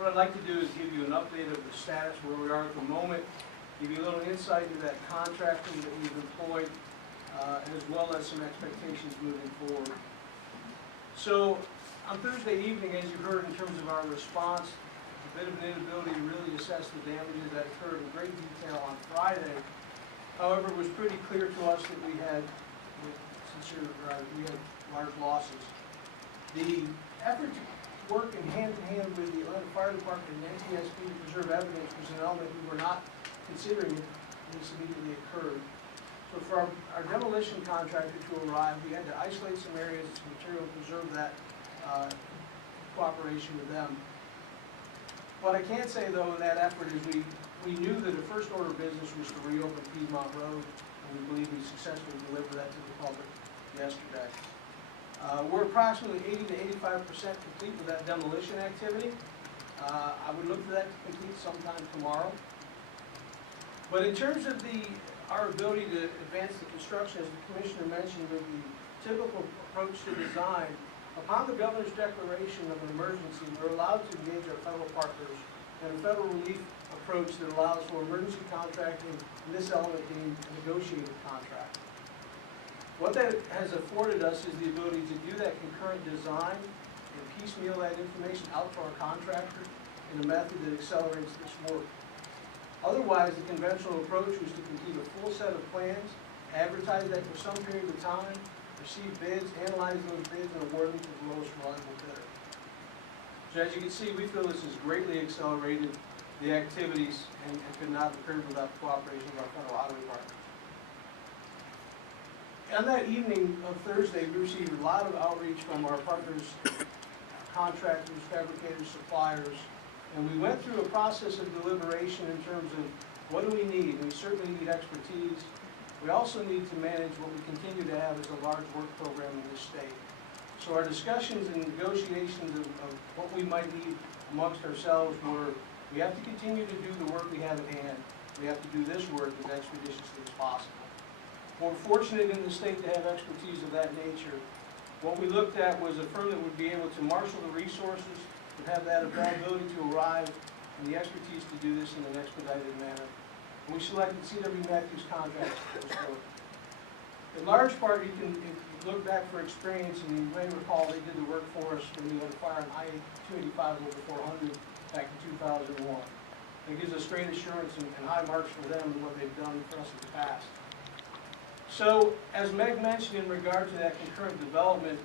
What I'd like to do is give you an update of the status where we are at the moment, give you a little insight into that contractor that we've employed, as well as some expectations moving forward. So on Thursday evening, as you heard in terms of our response, a bit of an inability to really assess the damages that occurred in great detail on Friday. However, it was pretty clear to us that we had large losses. The effort to work in hand-to-hand with the Atlanta Fire Department and NTSB to preserve evidence was an element we were not considering when this immediately occurred. So for our demolition contractor to arrive, we had to isolate some areas of material and preserve that cooperation with them. What I can say, though, in that effort is we knew that the first order of business was to reopen Piedmont Road, and we believe we successfully delivered that to the public yesterday. We're approximately 80 to 85% complete with that demolition activity. I would look for that to complete sometime tomorrow. But in terms of our ability to advance the construction, as the Commissioner mentioned, with the typical approach to design, upon the Governor's declaration of an emergency, we're allowed to engage our federal partners in a federal relief approach that allows for emergency contracting, and this element being a negotiated contract. What that has afforded us is the ability to do that concurrent design and piecemeal that information out to our contractor in a method that accelerates this work. Otherwise, the conventional approach was to complete a full set of plans, advertise that for some period of time, receive bids, analyze those bids, and award them to the lowest reliable bidder. So as you can see, we feel this has greatly accelerated the activities and could not have occurred without the cooperation of our federal highway partners. On that evening of Thursday, we received a lot of outreach from our partners, contractors, fabricators, suppliers, and we went through a process of deliberation in terms of what do we need. We certainly need expertise. We also need to manage what we continue to have as a large work program in this state. So our discussions and negotiations of what we might need amongst ourselves were, we have to continue to do the work we have at hand. We have to do this work as expeditiously as possible. We're fortunate in the state to have expertise of that nature. What we looked at was a firm that would be able to marshal the resources, would have that availability to arrive, and the expertise to do this in an expedited manner. And we selected C.W. Matthews Contracts for this work. In large part, if you look back for experience, and you may recall they did the work for us when we had a fire on I-285 over 400 back in 2001. It gives us great assurance and high marks for them and what they've done for us in the past. So, as Meg mentioned in regard to that concurrent development,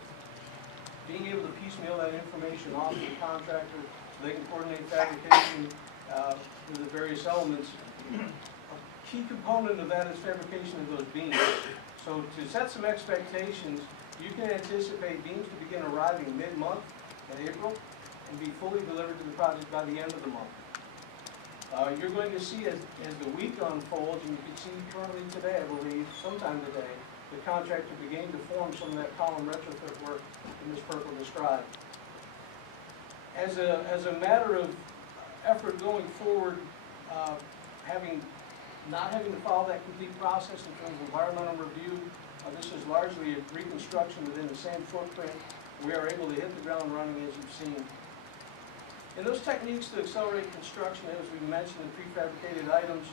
being able to piecemeal that information off to the contractor so they can coordinate fabrication with the various elements, a key component of that is fabrication of those beams. So to set some expectations, you can anticipate beams to begin arriving mid-month in April and be fully delivered to the project by the end of the month. You're going to see as the week unfolds, and you can see currently today, I believe, sometime today, the contractor began to form some of that column retrofit work that Ms. Purple described. As a matter of effort going forward, not having to follow that complete process in terms of environmental review, this is largely a reconstruction within the same footprint. We are able to hit the ground running, as you've seen. And those techniques to accelerate construction, as we mentioned, the prefabricated items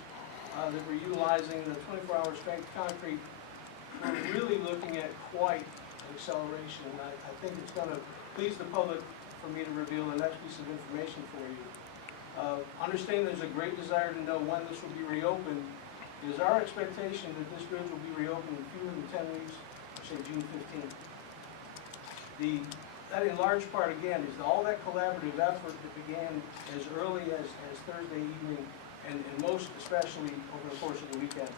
that we're utilizing, the 24-hour strength concrete, we're really looking at quite an acceleration. And I think it's going to please the public for me to reveal the next piece of information for you. Understand there's a great desire to know when this will be reopened. It is our expectation that this bridge will be reopened in fewer than 10 weeks, say June 15th. That in large part, again, is all that collaborative effort that began as early as Thursday evening and most especially over the course of the weekend.